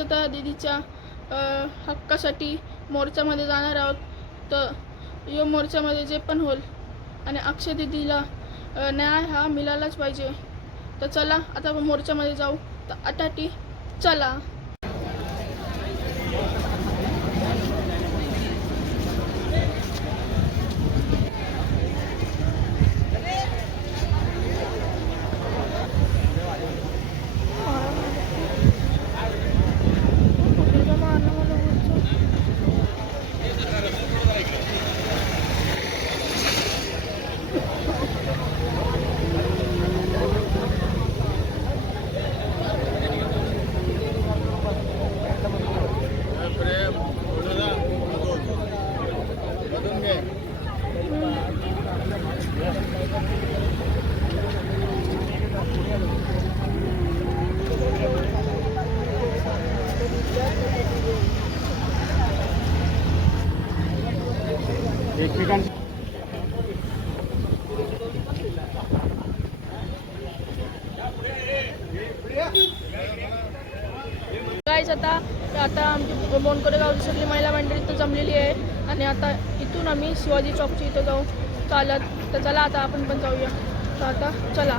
अक्षता दिदीच्या हक्कासाठी मोर्चामध्ये जाणार आहोत. तर यो मोर्चामध्ये जे पण होईल. आणि अक्षय दिदीला न्याय हा मिळालाच पाहिजे. तर चला आता मोर्चामध्ये जाऊ. तर अटाटी चला. बोनकोडे गावची सगळी महिला मंडळी इथं जमलेली आहे. आणि आता इथून आम्ही शिवाजी चौकची इथं जाऊ. चालत तर चला आता आपण पण जाऊया. तर आता चला.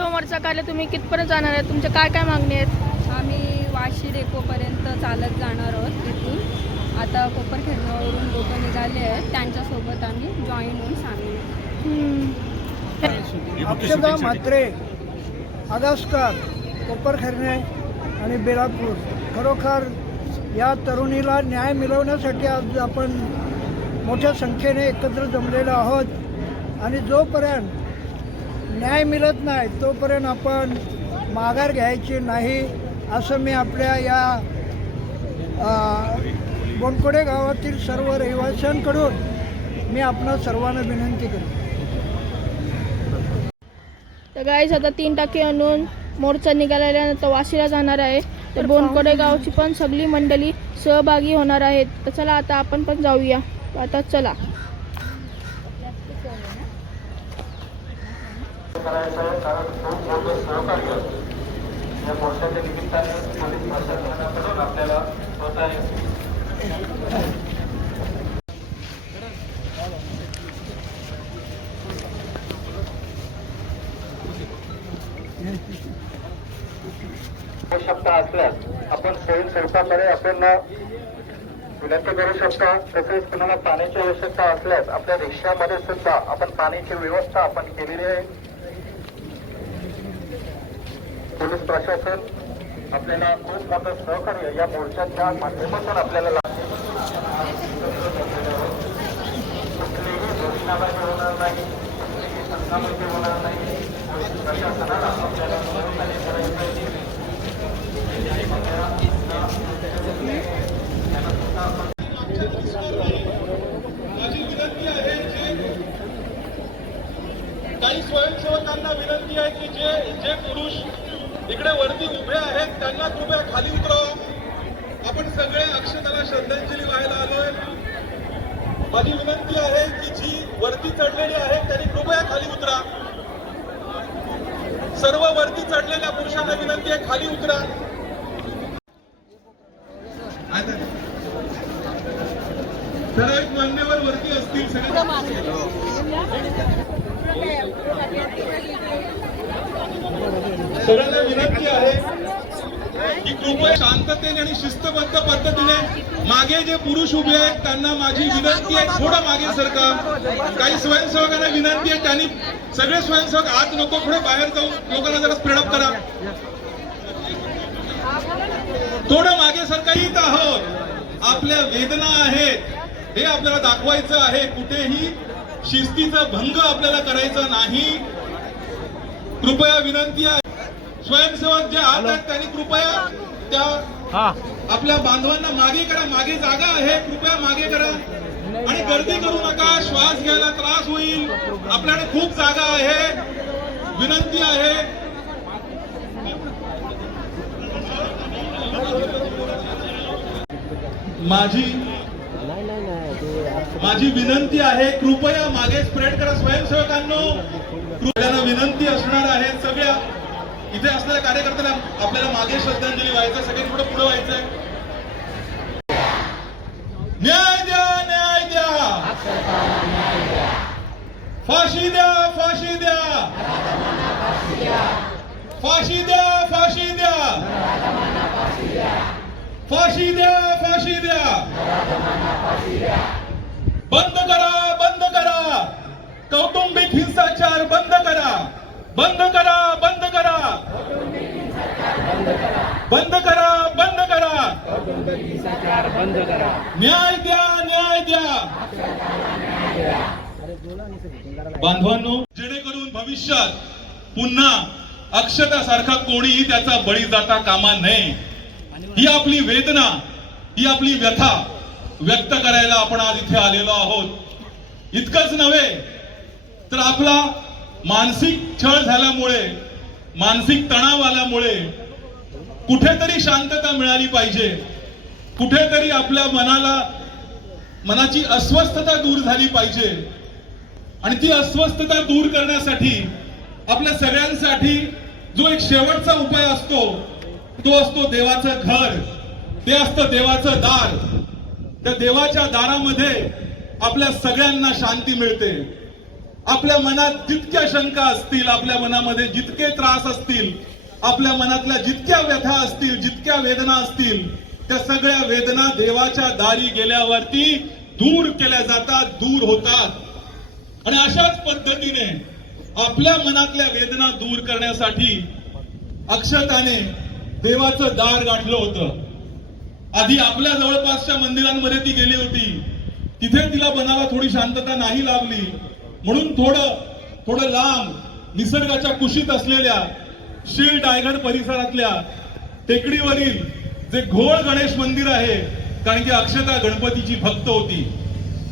हो मोर्चा काढला तुम्ही कितपर्यंत जाणार आहे? तुमच्या काय काय मागणी आहेत? आम्ही वाशी डेपोपर्यंत चालत जाणार आहोत तिथून आता कोपरखेरणावरून लोक निघाले आहेत. त्यांच्यासोबत आम्ही जॉईन होऊन. हम्म. अक्षदा म्हात्रे आगासकर कोपरखैरणे आणि बेलापूर. खरोखर या तरुणीला न्याय मिळवण्यासाठी आज आपण मोठ्या संख्येने एकत्र जमलेलो आहोत. आणि जोपर्यंत न्याय मिळत नाही तोपर्यंत आपण माघार घ्यायची नाही असं मी आपल्या या बोनकोडे गावातील सर्व रहिवाशांकडून मी आपणा सर्वांना विनंती करतो. तर गाईज आता तीन टाके आणून मोर्चा निघाल्यानंतर वाशीला जाणार आहे. तर बोनकोडे गावची पण सगळी मंडळी सहभागी होणार आहेत. तर चला आता आपण पण जाऊया. आता चला. करायचं आहे कारण या मोर्चाच्या निमित्ताने पोलीस प्रशासनाकडून आपल्याला होत आहे आवश्यकता असल्यास आपण स्वयंसेवकाकडे आपण विनंती करू शकता. तसेच तुम्हाला पाण्याची आवश्यकता असल्यास आपल्या रिक्षामध्ये सुद्धा आपण पाण्याची व्यवस्था आपण केलेली आहे. पोलीस प्रशासन आपल्याला खूप मोठं सहकार्य या मोर्चाच्या माध्यमातून आपल्याला लागते कुठलीही घोषणाबाजी होणार नाही. कुठलीही होणार नाही. प्रशासनाला आपल्याला सहकार्य करायचं आहे. काही स्वयंसेवकांना विनंती आहे की जे जे पुरुष इकडे वरती उभे आहेत त्यांना कृपया खाली उतरवा आपण सगळे अक्षताला श्रद्धांजली व्हायला आलोय. माझी विनंती आहे की जी वरती चढलेली आहे त्यांनी कृपया खाली उतरा. सर्व वरती चढलेल्या पुरुषांना विनंती आहे खाली उतरा. ठराविक मान्यवर वरती असतील सगळ्यांना विनंती आहे की कृपया शांततेने आणि शिस्तबद्ध पद्धतीने मागे जे पुरुष उभे आहेत त्यांना माझी विनंती आहे थोडं मागे सरका. काही स्वयंसेवकांना विनंती आहे त्यांनी सगळे स्वयंसेवक आत नको पुढे बाहेर जाऊन लोकांना जरा स्प्रेडअप करा. थोडं मागे सरका येत आहोत. आपल्या वेदना आहेत हे आपल्याला दाखवायचं आहे. कुठेही शिस्तीचा भंग आपल्याला करायचा नाही. कृपया विनंती आहे. स्वयंसेवक जे आत आहेत त्यांनी कृपया त्या आपल्या बांधवांना मागे करा मागे जागा आहे कृपया मागे करा. आणि गर्दी करू नका श्वास घ्यायला त्रास होईल. आपल्याकडे खूप जागा आहे. विनंती आहे. माझी माझी विनंती आहे कृपया मागे स्प्रेड करा स्वयंसेवकांनो. विनंती असणार आहे सगळ्या इथे असलेल्या कार्यकर्त्यांना आपल्याला मागे श्रद्धांजली व्हायचं सगळ्यात पुढे पुढे व्हायचंय. न्याय द्या न्याय द्या. फाशी द्या फाशी द्या. फाशी द्या फाशी द्या. फाशी द्या फाशी द्या. बंद करा बंद करा. कौटुंबिक हिंसाचार बंद करा. बंद करा बंद करा. बंद करा बंद करा. न्याय द्या न्याय द्या. बांधवांनो जेणेकरून भविष्यात पुन्हा अक्षता सारखा कोणीही त्याचा बळी जाता कामा नये. ही आपली वेदना ही आपली व्यथा व्यक्त करायला आपण आज इथे आलेलो आहोत. इतकंच नव्हे तर आपला मानसिक छळ झाल्यामुळे मानसिक तणाव आल्यामुळे कुठेतरी शांतता मिळाली पाहिजे. कुठेतरी आपल्या मनाला मनाची अस्वस्थता दूर झाली पाहिजे. आणि ती अस्वस्थता दूर करण्यासाठी आपल्या सगळ्यांसाठी जो एक शेवटचा उपाय असतो तो असतो देवाचं घर. ते असतं देवाचं दार. त्या देवाच्या दारामध्ये आपल्या सगळ्यांना शांती मिळते. आपल्या मनात जितक्या शंका असतील आपल्या मनामध्ये जितके त्रास असतील आपल्या मनातल्या जितक्या व्यथा असतील जितक्या वेदना असतील त्या सगळ्या वेदना देवाच्या दारी गेल्यावरती दूर केल्या जातात दूर होतात. आणि अशाच पद्धतीने आपल्या मनातल्या वेदना दूर करण्यासाठी अक्षताने देवाचं दार गाठलं होतं. आधी आपल्या जवळपासच्या मंदिरांमध्ये ती गेली होती. तिथे तिला मनाला थोडी शांतता नाही लाभली म्हणून थोडं थोडं लांब निसर्गाच्या कुशीत असलेल्या शीळ डायगड परिसरातल्या टेकडीवरील जे घोळ गणेश मंदिर आहे कारण की अक्षता गणपतीची भक्त होती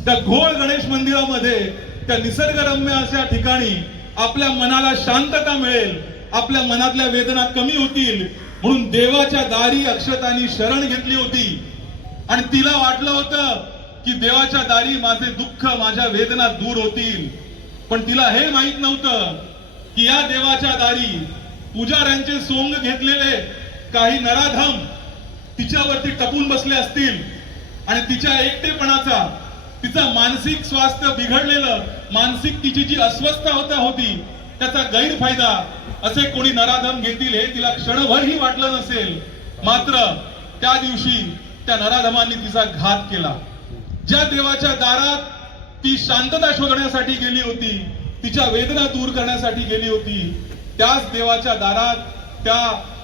त्या घोळ गणेश मंदिरामध्ये त्या निसर्गरम्य अशा ठिकाणी आपल्या मनाला शांतता मिळेल आपल्या मनातल्या वेदना कमी होतील म्हणून देवाच्या दारी अक्षतानी शरण घेतली होती. आणि तिला वाटलं होतं की देवाच्या दारी माझे दुःख माझ्या वेदना दूर होतील. पण तिला हे माहीत नव्हतं की या देवाच्या दारी पुजाऱ्यांचे सोंग घेतलेले काही नराधम तिच्यावरती टपून बसले असतील. आणि तिच्या एकटेपणाचा तिचा मानसिक स्वास्थ्य बिघडलेलं मानसिक तिची जी अस्वस्थता होता होती त्याचा गैरफायदा असे कोणी नराधम घेतील हे तिला क्षणभरही वाटलं नसेल. मात्र त्या दिवशी त्या नराधमांनी तिचा घात केला. ज्या देवाच्या दारात ती शांतता शोधण्यासाठी गेली होती तिच्या वेदना दूर करण्यासाठी गेली होती. त्याच देवाच्या दारात त्या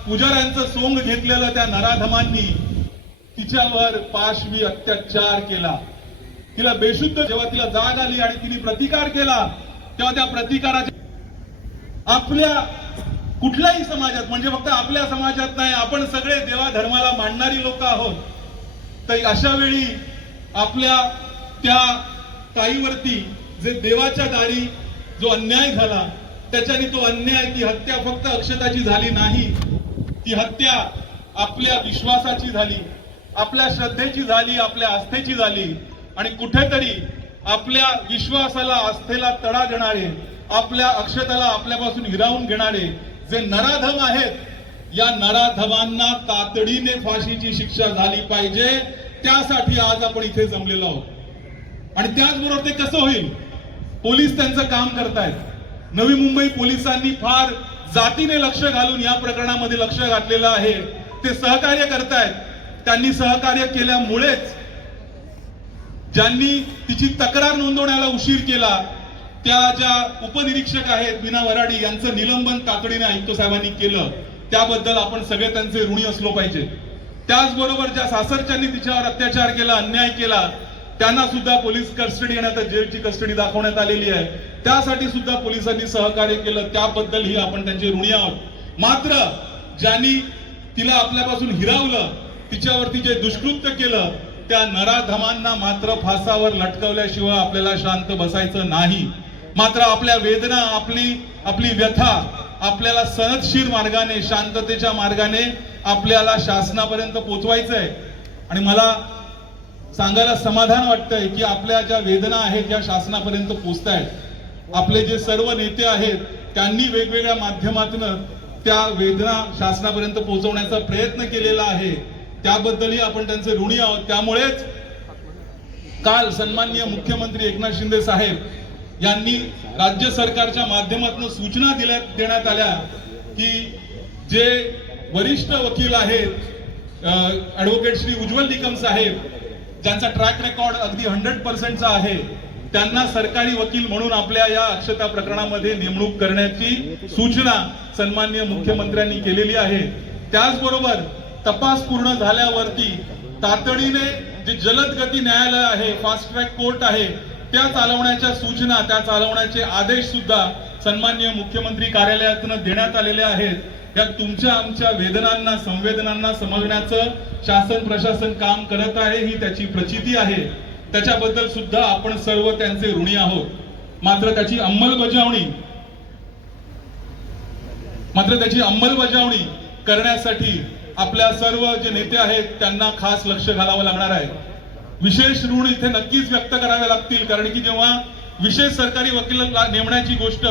पुजाऱ्यांचं सोंग घेतलेलं त्या नराधमांनी तिच्यावर पाशवी अत्याचार केला. तिला बेशुद्ध जेव्हा तिला जाग आली आणि तिने प्रतिकार केला तेव्हा त्या प्रतिकाराच्या आपल्या कुठल्याही समाजात म्हणजे फक्त आपल्या समाजात नाही आपण सगळे देवा धर्माला मांडणारी लोक आहोत. तर अशा वेळी आपल्या त्या ताईवरती जे देवाच्या दारी जो अन्याय झाला त्याच्याने तो अन्याय ती हत्या फक्त अक्षताची झाली नाही. ती हत्या आपल्या विश्वासाची झाली आपल्या श्रद्धेची झाली आपल्या आस्थेची झाली. आणि कुठेतरी आपल्या विश्वासाला आस्थेला तडा देणारे आपल्या अक्षताला आपल्यापासून हिरावून घेणारे जे नराधम आहेत या नराधमांना तातडीने फाशीची शिक्षा झाली पाहिजे. त्यासाठी आज आपण इथे जमलेलो आहोत. आणि त्याचबरोबर ते कसं होईल? पोलीस त्यांचं काम करतायत. नवी मुंबई पोलिसांनी फार जातीने लक्ष घालून या प्रकरणामध्ये लक्ष घातलेलं आहे. ते सहकार्य करतायत. त्यांनी सहकार्य केल्यामुळेच ज्यांनी तिची तक्रार नोंदवण्याला उशीर केला त्या ज्या उपनिरीक्षक आहेत मीना वराडी यांचं निलंबन तातडीने आयुक्त साहेबांनी केलं. त्याबद्दल आपण सगळे त्यांचे ऋणी असलो पाहिजे. त्याचबरोबर ज्या सासरच्यांनी तिच्यावर अत्याचार केला अन्याय केला त्यांना सुद्धा पोलीस कस्टडी आणि आता जेलची कस्टडी दाखवण्यात आलेली आहे. त्यासाठी सुद्धा पोलिसांनी सहकार्य केलं. त्याबद्दलही आपण त्यांचे ऋणी आहोत. मात्र ज्यांनी तिला आपल्यापासून हिरावलं तिच्यावरती जे दुष्कृत्य केलं त्या नराधमांना मात्र फासावर लटकवल्याशिवाय आपल्याला शांत बसायचं नाही. मात्र आपल्या वेदना आपली आपली व्यथा आपल्याला सनदशीर मार्गाने शांततेच्या मार्गाने आपल्याला शासनापर्यंत पोचवायचं आहे आणि मला सांगायला समाधान वाटतंय की आपल्या ज्या वेदना आहेत या शासनापर्यंत पोचतायत आपले जे सर्व नेते आहेत त्यांनी वेगवेगळ्या माध्यमातून त्या वेदना शासनापर्यंत पोहोचवण्याचा प्रयत्न केलेला आहे. त्याबद्दलही आपण त्यांचे ऋणी आहोत. त्यामुळेच काल सन्माननीय मुख्यमंत्री एकनाथ शिंदे साहेब यांनी राज्य सरकारच्या माध्यमातून सूचना दिल्या देण्यात आल्या की जे वरिष्ठ वकील आहेत ऍडव्होकेट श्री उज्ज्वल निकम साहेब ज्यांचा ट्रॅक रेकॉर्ड अगदी हंड्रेड पर्सेंटचा आहे त्यांना सरकारी वकील म्हणून आपल्या या अक्षता प्रकरणामध्ये नेमणूक करण्याची सूचना सन्माननीय मुख्यमंत्र्यांनी केलेली आहे. त्याचबरोबर तपास पूर्ण झाल्यावरती तातडीने जे जलद गती न्यायालय आहे फास्ट ट्रॅक कोर्ट आहे त्या चालवण्याच्या सूचना त्या चालवण्याचे आदेश सुद्धा सन्माननीय मुख्यमंत्री कार्यालयातून देण्यात आलेले आहेत. या तुमच्या आमच्या वेदनांना संवेदनांना समजण्याचं शासन प्रशासन काम करत आहे ही त्याची प्रचिती आहे. त्याच्याबद्दल सुद्धा आपण सर्व त्यांचे ऋणी आहोत. मात्र त्याची अंमलबजावणी मात्र त्याची अंमलबजावणी करण्यासाठी आपल्या सर्व जे नेते आहेत त्यांना खास लक्ष घालावं लागणार आहे. विशेष ऋण इथे नक्कीच व्यक्त करावे लागतील कारण की जेव्हा विशेष सरकारी वकील नेमण्याची गोष्ट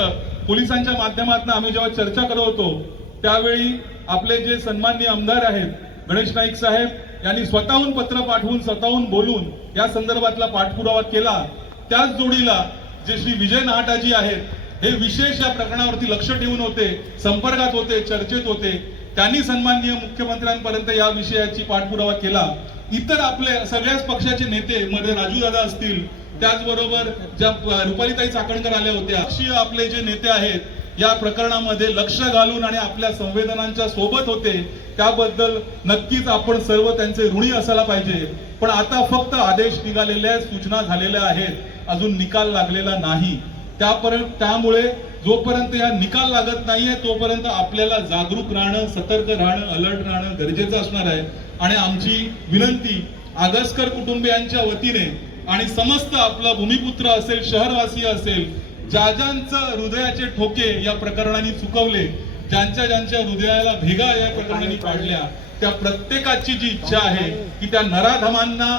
पोलिसांच्या माध्यमातून आम्ही जेव्हा चर्चा करत होतो त्यावेळी आपले जे सन्माननीय आमदार आहेत गणेश नाईक साहेब यांनी स्वतःहून पत्र पाठवून स्वतःहून बोलून या संदर्भातला पाठपुरावा केला. त्याच जोडीला जे श्री विजय नाहटाजी आहेत हे विशेष या प्रकरणावरती लक्ष ठेवून होते संपर्कात होते चर्चेत होते. त्यांनी सन्माननीय मुख्यमंत्र्यांपर्यंत या विषयाची पाठपुरावा केला. इतर आपले सगळ्याच पक्षाचे नेते मध्ये राजू दादा असतील त्याचबरोबर ज्या रुपालीताई चाकणकर आल्या होत्या. पक्षीय आपले जे नेते आहेत या प्रकरणामध्ये लक्ष घालून आणि आपल्या संवेदनांच्या सोबत होते त्याबद्दल नक्कीच आपण सर्व त्यांचे ऋणी असायला पाहिजे. पण आता फक्त आदेश निघालेले आहेत सूचना झालेल्या आहेत. अजून निकाल लागलेला नाही. त्यापर्यंत त्यामुळे जोपर्यंत या निकाल लागत नाहीये तोपर्यंत आपल्याला जागरूक राहणं सतर्क राहणं अलर्ट राहणं गरजेचं असणार आहे. आणि आमची विनंती आगसकर कुटुंबियांच्या वतीने आणि समस्त आपला भूमिपुत्र असेल शहरवासी असेल ज्या ज्यांचं हृदयाचे ठोके या प्रकरणाने चुकवले ज्यांच्या ज्यांच्या हृदयाला भेगा या प्रकरणाने पाडल्या त्या प्रत्येकाची जी इच्छा आहे की त्या नराधमांना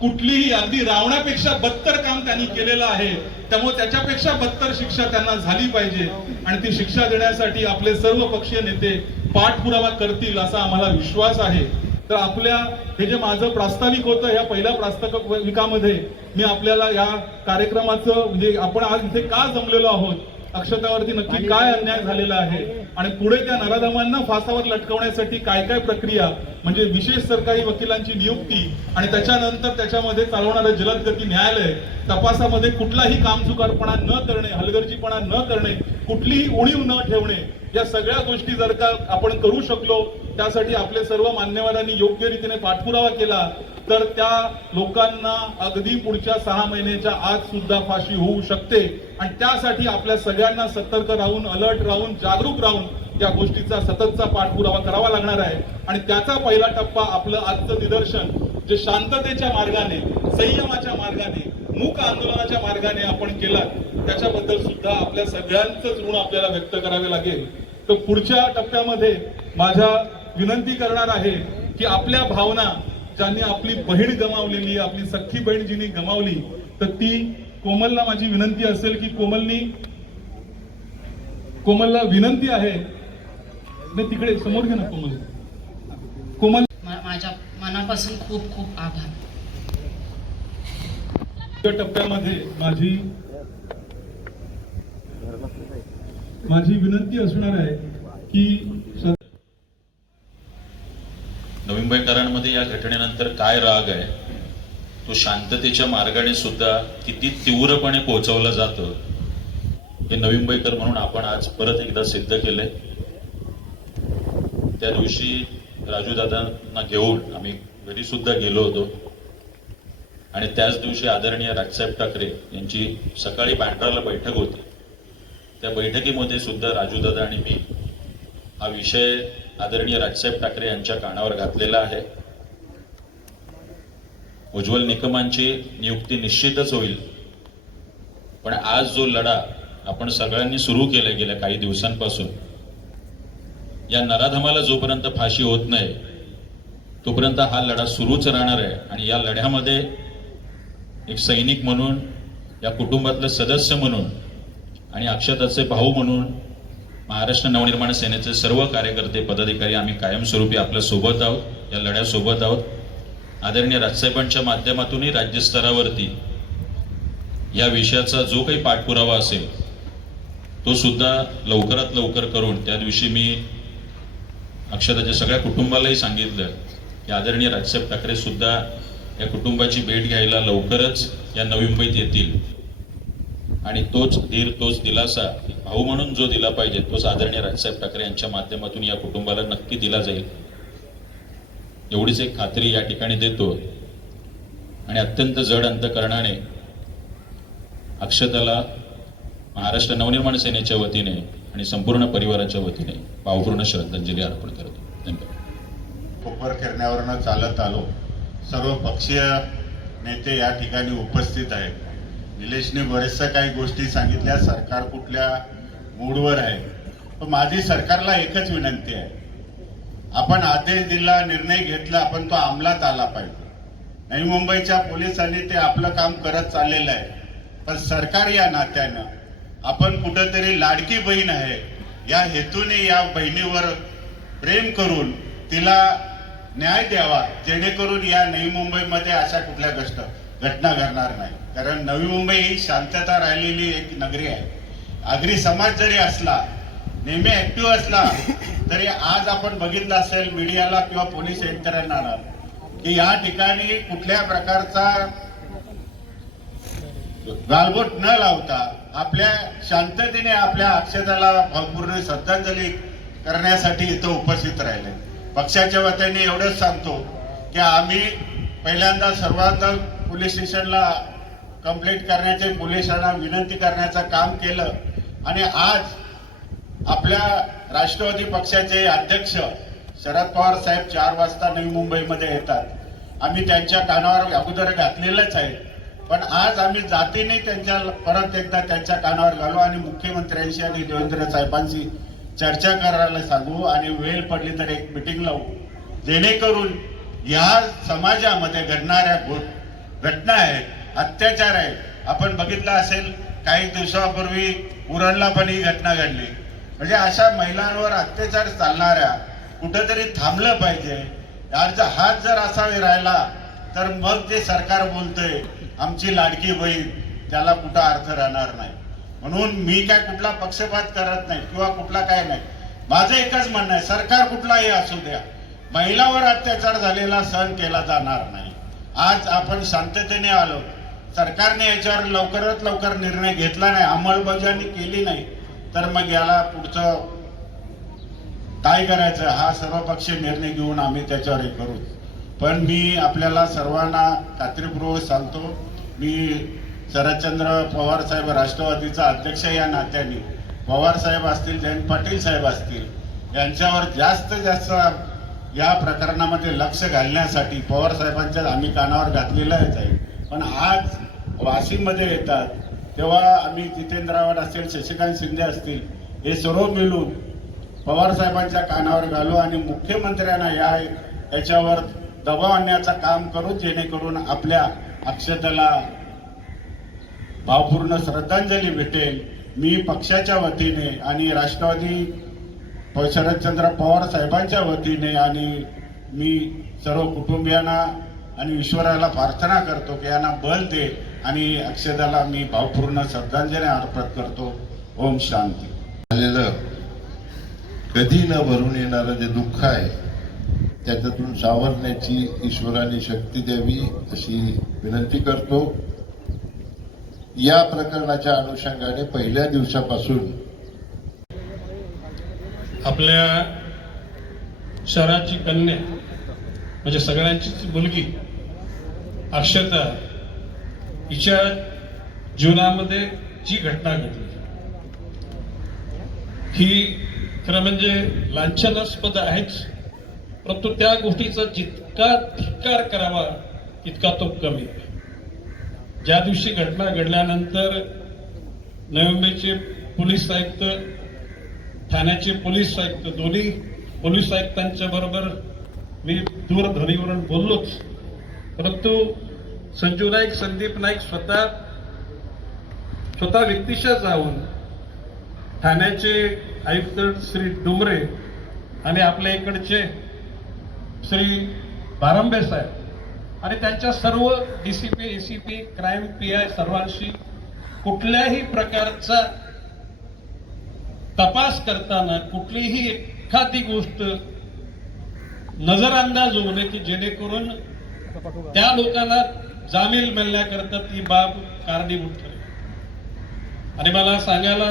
कुठलीही अगदी रावणापेक्षा बत्तर काम त्यांनी केलेलं आहे त्यामुळे त्याच्यापेक्षा बत्तर शिक्षा त्यांना झाली पाहिजे. आणि ती शिक्षा देण्यासाठी आपले सर्व पक्षीय नेते पाठपुरावा करतील असा आम्हाला विश्वास आहे. तर आपल्या हे जे माझं प्रास्ताविक होतं या पहिल्या प्रास्ताविकामध्ये मी आपल्याला या कार्यक्रमाचं म्हणजे आपण आज इथे का जमलेलो आहोत अक्षतावरती नक्की काय अन्याय झालेला आहे? आणि पुढे त्या नराधमांना फासावर लटकवण्यासाठी काय काय प्रक्रिया? म्हणजे विशेष सरकारी वकिलांची नियुक्ती आणि त्याच्यानंतर त्याच्यामध्ये चालवणारं जलद गती न्यायालय तपासामध्ये कुठलाही कामचुकारपणा न करणे हलगर्जीपणा न करणे कुठलीही उणीव न ठेवणे या सगळ्या गोष्टी जर का आपण करू शकलो त्यासाठी आपले सर्व मान्यवरांनी योग्य रीतीने पाठपुरावा केला तर त्या लोकांना अगदी पुढच्या सहा महिन्याच्या आत सुद्धा फाशी होऊ शकते. आणि त्यासाठी आपल्या सगळ्यांना सतर्क राहून अलर्ट राहून जागरूक राहून या गोष्टीचा सततचा पाठपुरावा करावा लागणार आहे. आणि त्याचा पहिला टप्पा आपलं आजचं निदर्शन जे शांततेच्या मार्गाने संयमाच्या मार्गाने मूक आंदोलनाच्या मार्गाने आपण केलात त्याच्याबद्दल सुद्धा आपल्या सगळ्यांचंच ऋण आपल्याला व्यक्त करावे लागेल. तर पुढच्या टप्प्यामध्ये माझ्या विनंती करणार आहे की आपल्या भावना ज्यांनी आपली बहीण गमावलेली आपली सख्खी बहीण जिनी गमावली तर ती कोमलला माझी विनंती असेल की कोमलनी कोमलला विनंती आहे. नाही तिकडे समोर घे ना कोमल. कोमल माझ्या मनापासून खूप खूप आभार. टप्प्यामध्ये माझी माझी विनंती असणार आहे की स- नवी मुंबईकरांमध्ये या घटनेनंतर काय राग आहे? तो शांततेच्या मार्गाने सुद्धा किती तीव्रपणे पोहोचवला जातो हे नवी मुंबईकर म्हणून आपण आज परत एकदा सिद्ध केले त्या दिवशी राजूदादांना घेऊन आम्ही घरी सुद्धा गेलो होतो. आणि त्याच दिवशी आदरणीय राजसाहेब ठाकरे यांची सकाळी बँड्राला बैठक होती. त्या बैठकीमध्ये सुद्धा राजूदादा आणि मी हा विषय आदरणीय राजसाहेब ठाकरे यांच्या कानावर घातलेला आहे. उज्ज्वल निकमांची नियुक्ती निश्चितच होईल. पण आज जो लढा आपण सगळ्यांनी सुरू केला गेल्या काही दिवसांपासून या नराधमाला जोपर्यंत फाशी होत नाही तोपर्यंत हा लढा सुरूच राहणार आहे. आणि या लढ्यामध्ये एक सैनिक म्हणून या कुटुंबातलं सदस्य म्हणून आणि अक्षताचे भाऊ म्हणून महाराष्ट्र नवनिर्माण सेनेचे सर्व कार्यकर्ते पदाधिकारी आम्ही कायमस्वरूपी आपल्यासोबत आहोत या लढ्यासोबत आहोत. आदरणीय राजसाहेबांच्या माध्यमातूनही राज्यस्तरावरती या विषयाचा जो काही पाठपुरावा असेल तो सुद्धा लवकरात लवकर करून त्या दिवशी मी अक्षताच्या सगळ्या कुटुंबालाही सांगितलं की आदरणीय राजसाहेब ठाकरे सुद्धा या कुटुंबाची भेट घ्यायला लवकरच या नवी मुंबईत येतील. आणि तोच धीर तोच दिलासा भाऊ म्हणून जो दिला पाहिजे तोच आदरणीय राजसाहेब ठाकरे यांच्या माध्यमातून या कुटुंबाला नक्की दिला जाईल. एवढीच एक खात्री या ठिकाणी देतो. आणि अत्यंत जड अंतकरणाने अक्षताला महाराष्ट्र नवनिर्माण सेनेच्या वतीने आणि संपूर्ण परिवाराच्या वतीने भावपूर्ण श्रद्धांजली अर्पण करतो. धन्यवाद. कोपर चालत आलो. सर्व पक्षीय नेते या ठिकाणी उपस्थित आहेत. निलेशने बऱ्याचशा काही गोष्टी सांगितल्या. सरकार कुठल्या मूडवर आहे? पण माझी सरकारला एकच विनंती आहे. आपण आदेश दिला निर्णय घेतला आपण तो अंमलात आला पाहिजे. नवी मुंबईच्या पोलिसांनी ते आपलं काम करत चाललेलं आहे. पण सरकार या नात्यानं आपण कुठंतरी लाडकी बहीण आहे. या हेतूने या बहिणीवर प्रेम करून तिला न्याय द्यावा जेणेकरून या नवी मुंबईमध्ये अशा कुठल्या गोष्ट घटना घडणार नाही. कारण नवी मुंबई ही शांतता राहिलेली एक नगरी आहे. आगरी समाज जरी असला नेहमी ऍक्टिव्ह असला तरी आज आपण बघितलं असेल मीडियाला किंवा पोलीस यंत्रणा की या ठिकाणी कुठल्या प्रकारचा गालबोट न लावता आपल्या शांततेने आपल्या अक्षताला भावपूर्ण श्रद्धांजली करण्यासाठी इथं उपस्थित राहिले. पक्षाच्या वतीने एवढंच सांगतो की आम्ही पहिल्यांदा सर्वांना पोलीस स्टेशनला कंप्लेंट करण्याचे पोलिसांना विनंती करण्याचं काम केलं. आणि आज आपल्या राष्ट्रवादी पक्षाचे अध्यक्ष शरद पवार साहेब चार वाजता नवी मुंबईमध्ये येतात. आम्ही त्यांच्या कानावर अगोदर घातलेलंच आहे. पण आज आम्ही जातीने त्यांच्या परत एकदा त्यांच्या कानावर घालू आणि मुख्यमंत्र्यांशी आणि देवेंद्र साहेबांशी चर्चा करायला सांगू आणि वेळ पडली तर एक मिटिंग लावू. जेणेकरून या समाजामध्ये घडणाऱ्या घटना आहेत अत्याचार आहेत आपण बघितलं असेल काही दिवसापूर्वी उरणला पण ही घटना घडली. म्हणजे अशा महिलांवर अत्याचार चालणाऱ्या कुठंतरी थांबलं पाहिजे. आज हात जर असा राहिला तर मग जे सरकार बोलतंय आमची लाडकी बहीण त्याला कुठं अर्थ राहणार नाही. म्हणून मी काय कुठला पक्षपात करत नाही किंवा कुठला काय नाही. माझं एकच म्हणणं आहे सरकार कुठलाही असू द्या महिलावर अत्याचार झालेला सहन केला जाणार नाही. आज आपण शांततेने आलो. सरकारने याच्यावर लवकरात लवकर निर्णय घेतला नाही अंमलबजावणी केली नाही तर मग याला पुढचं काय करायचं? हा सर्वपक्षीय निर्णय घेऊन आम्ही त्याच्यावर हे करू. पण मी आपल्याला सर्वांना खात्रीपूर्वक सांगतो मी शरदचंद्र पवार साहेब राष्ट्रवादीचा अध्यक्ष या नात्याने. पवार साहेब असतील जयंत पाटील साहेब असतील यांच्यावर जास्त जास्त या प्रकरणामध्ये लक्ष घालण्यासाठी पवार साहेबांच्या आम्ही कानावर घातलेलंच आहे. पण आज वाशिममध्ये येतात तेव्हा आम्ही जितेंद्र आव्हाड असेल शशिकांत शिंदे असतील हे सर्व मिळून पवार साहेबांच्या कानावर घालू आणि मुख्यमंत्र्यांना या याच्यावर दबाव आणण्याचं काम करू जेणेकरून आपल्या अक्षतला भावपूर्ण श्रद्धांजली भेटेल. मी पक्षाच्या वतीने आणि राष्ट्रवादी शरदचंद्र पवार साहेबांच्या वतीने आणि मी सर्व कुटुंबियांना आणि ईश्वराला प्रार्थना करतो की यांना बल दे आणि अक्षदाला मी भावपूर्ण श्रद्धांजली अर्पण करतो. ओम शांती. झालेलं कधी न भरून येणारं जे दुःख आहे त्याच्यातून सावरण्याची ईश्वराने शक्ती द्यावी अशी विनंती करतो. या प्रकरणाच्या अनुषंगाने पहिल्या दिवसापासून आपल्या शहराची कन्या म्हणजे सगळ्यांचीच मुलगी अक्षता हिच्या जीवनामध्ये जी घटना घडली ही खरं म्हणजे लांछनास्पद आहेच. परंतु त्या गोष्टीचा जितका धिक्कार करावा तितका तो कमी. आहे ज्या दिवशी घटना घडल्यानंतर नवी मुंबईचे पोलीस आयुक्त ठाण्याचे पोलीस आयुक्त दोन्ही पोलीस आयुक्तांच्या बरोबर मी दूरध्वनीवरून बोललोच. परंतु संजू नाईक संदीप नाईक स्वतः स्वतः व्यक्तिशा जाऊन ठाण्याचे आयुक्त श्री डुमरे आणि आपल्या इकडचे श्री बारंबे साहेब आणि त्यांच्या सर्व D C P A C P crime P I सर्वांशी कुठल्याही प्रकारचा तपास करताना कुठलीही एखादी गोष्ट नजरअंदाज होऊ नये की जेणेकरून त्या लोकांना जामीन मिळण्याकरता ती बाब कारणीभूत ठरेल आणि मला सांगायला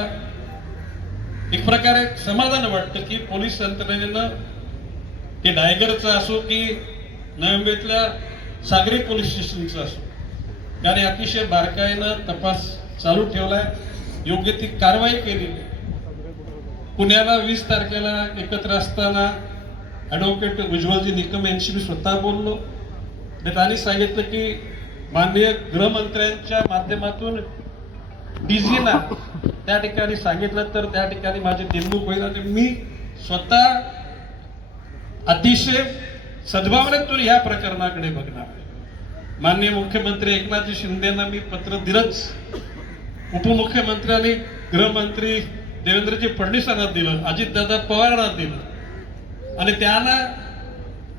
एक प्रकारे समाधान वाटतं की पोलीस यंत्रणेनं ते डायगरचं असो की नवी सागरी पोलीस स्टेशनचं असो त्याने अतिशय बारकाईनं तपास चालू ठेवलाय योग्य ती कारवाई केलेली आहे. पुण्याला वीस तारखेला एकत्र असताना ॲडव्होकेट उज्ज्वलजी निकम यांशी मी स्वतः बोललो. त्यांनी सांगितलं की माननीय गृहमंत्र्यांच्या माध्यमातून डीजीना त्या ठिकाणी सांगितलं तर त्या ठिकाणी माझी नेमणूक होईल. आणि मी स्वतः अतिशय सद्भावनेतून या प्रकरणाकडे बघणार माननीय मुख्यमंत्री एकनाथजी शिंदेना मी पत्र दिलंच. उपमुख्यमंत्र्यांनी गृहमंत्री देवेंद्रजी फडणवीसांना दिलं अजितदादा पवारांना दिलं. आणि त्यांना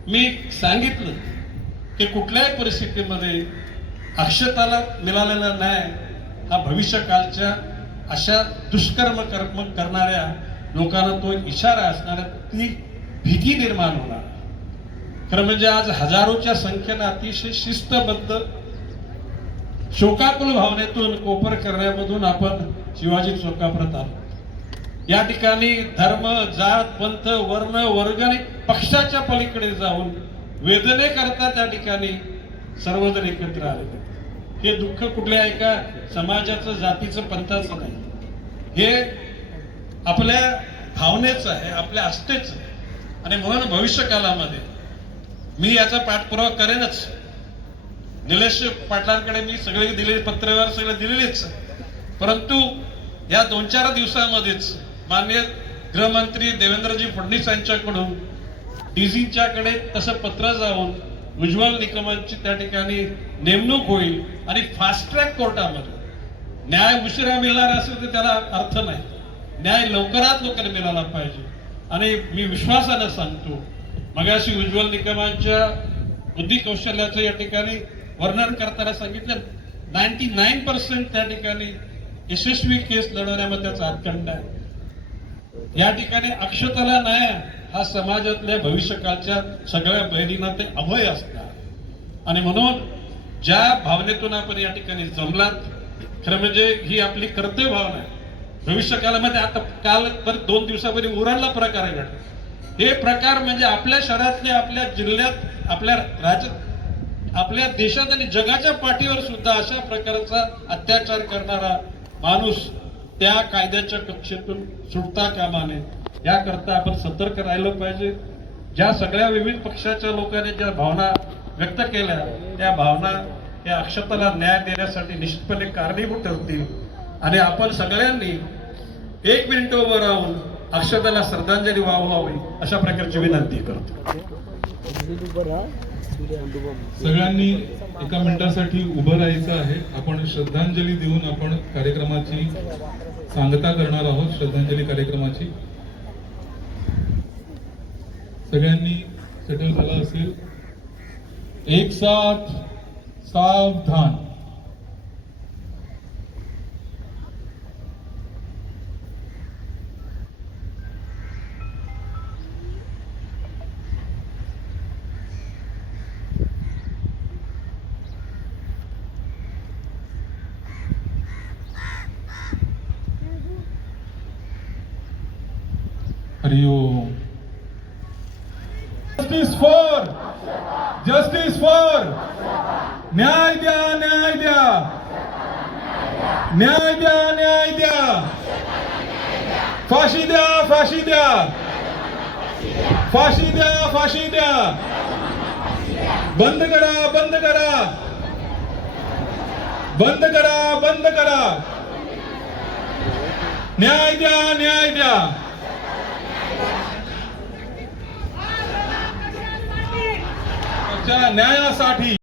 मी सांगितलं की कुठल्याही परिस्थितीमध्ये अक्षताला मिळालेला न्याय हा भविष्यकाळच्या अशा दुष्कर्म कर्म करणाऱ्या लोकांना तो इशारा असणाऱ्या ती भीती निर्माण होणार. खरं म्हणजे आज हजारोच्या संख्येनं अतिशय शिस्तबद्ध शोकाकुल भावनेतून कोपर करण्यामधून आपण शिवाजी चौकापर्यंत आलो. या ठिकाणी धर्म जात पंथ वर्ण वर्ग आणि पक्षाच्या पलीकडे जाऊन वेदने करता त्या ठिकाणी सर्वजण एकत्र आले. हे दुःख कुठल्या एका समाजाचं जातीचं पंथाचं नाही. हे आपल्या भावनेचं आहे आपल्या आस्थेचं आहे. आणि म्हणून भविष्य कालामध्ये मी याचा पाठपुरावा करेनच. निलेश पाटलांकडे मी सगळे दिलेले पत्रव्यवहार सगळे दिलेलेच. परंतु या दोन चार दिवसामध्येच मान्य गृहमंत्री देवेंद्रजी फडणवीस यांच्याकडून डीजीच्याकडे तसं पत्र जाऊन उज्ज्वल निकमांची त्या ठिकाणी नेमणूक होईल आणि फास्ट ट्रॅक कोर्टामध्ये न्याय उशिरा मिळणार असेल तर त्याला अर्थ नाही. न्याय लवकरात लवकर मिळाला पाहिजे. आणि मी विश्वासानं सांगतो मगाशी उज्ज्वल निकमांच्या बुद्धी कौशल्याचं या ठिकाणी वर्णन करताना सांगितलं नाईन्टी नाईन पर्सेंट त्या ठिकाणी यशस्वी केस लढवण्यामध्ये त्याचा हातखंड आहे. या ठिकाणी अक्षताला न्याय हा समाजातल्या भविष्यकाळच्या सगळ्या बहिणींना ते अभय असणार. आणि म्हणून ज्या भावनेतून आपण या ठिकाणी जमलात खरं म्हणजे ही आपली कर्तव्य भावना आहे. भविष्य काळामध्ये आता काल पर दोन दिवसापूर्वी उरणला प्रकार घडला. हे प्रकार म्हणजे आपल्या शहरातले आपल्या जिल्ह्यात आपल्या राज्यात आपल्या देशात आणि जगाच्या पाठीवर सुद्धा अशा प्रकारचा अत्याचार करणारा माणूस त्या कायद्याच्या कक्षेतून सुटता कामा नये. याकरता आपण सतर्क राहिलं पाहिजे. ज्या सगळ्या विविध पक्षाच्या लोकांनी ज्या भावना व्यक्त केल्या त्या भावना या अक्षताला न्याय देण्यासाठी निश्चितपणे कारणीभूत ठरतील. आणि आपण सगळ्यांनी एक मिनिट उभं राहून अक्षताला श्रद्धांजली व्हावी अशा प्रकारची विनंती करतो. सगळ्यांनी एका मिनिटासाठी उभं राहायचं आहे. आपण श्रद्धांजली देऊन आपण कार्यक्रमाची सांगता करणार आहोत श्रद्धांजली कार्यक्रमाची. सगळ्यांनी सेटल झाला असेल. एक साथ सावधान. You. Justice for Justice for न्याय द्या न्याय द्या। न्याय द्या न्याय द्या। फाशी द्या फाशी द्या। फाशी द्या फाशी द्या। बंद करा बंद करा। बंद करा बंद करा। न्याय द्या न्याय द्या। न्यायासाठी